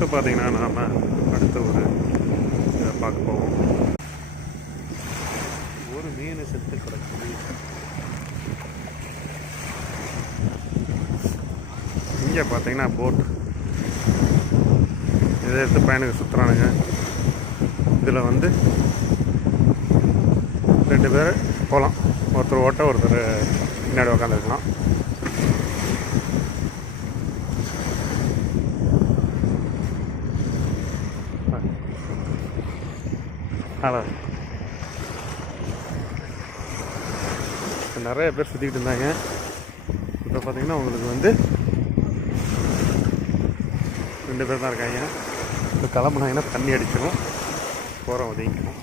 இப்போ பார்த்தீங்கன்னா நாம் அடுத்த ஒரு இதை பார்க்க போவோம். ஒரு மீன் செத்து கிடக்குது. இங்கே பார்த்தீங்கன்னா போட் இதை எடுத்து பையனுக்கு சுற்றுறானுங்க. இதில் வந்து 2 பேர் போகலாம். ஒருத்தர் ஓட்ட, ஒருத்தர் பின்னாடி உக்காந்துருக்கலாம். அதான் நிறைய பேர் சுற்றிக்கிட்டு இருந்தாங்க. இப்போ பார்த்தீங்கன்னா உங்களுக்கு வந்து 2 பேர் தான் இருக்காங்க. இப்போ கிளம்புனாங்கன்னா தண்ணி அடிச்சிடும், போகிற ஒதுங்கிக்கணும்.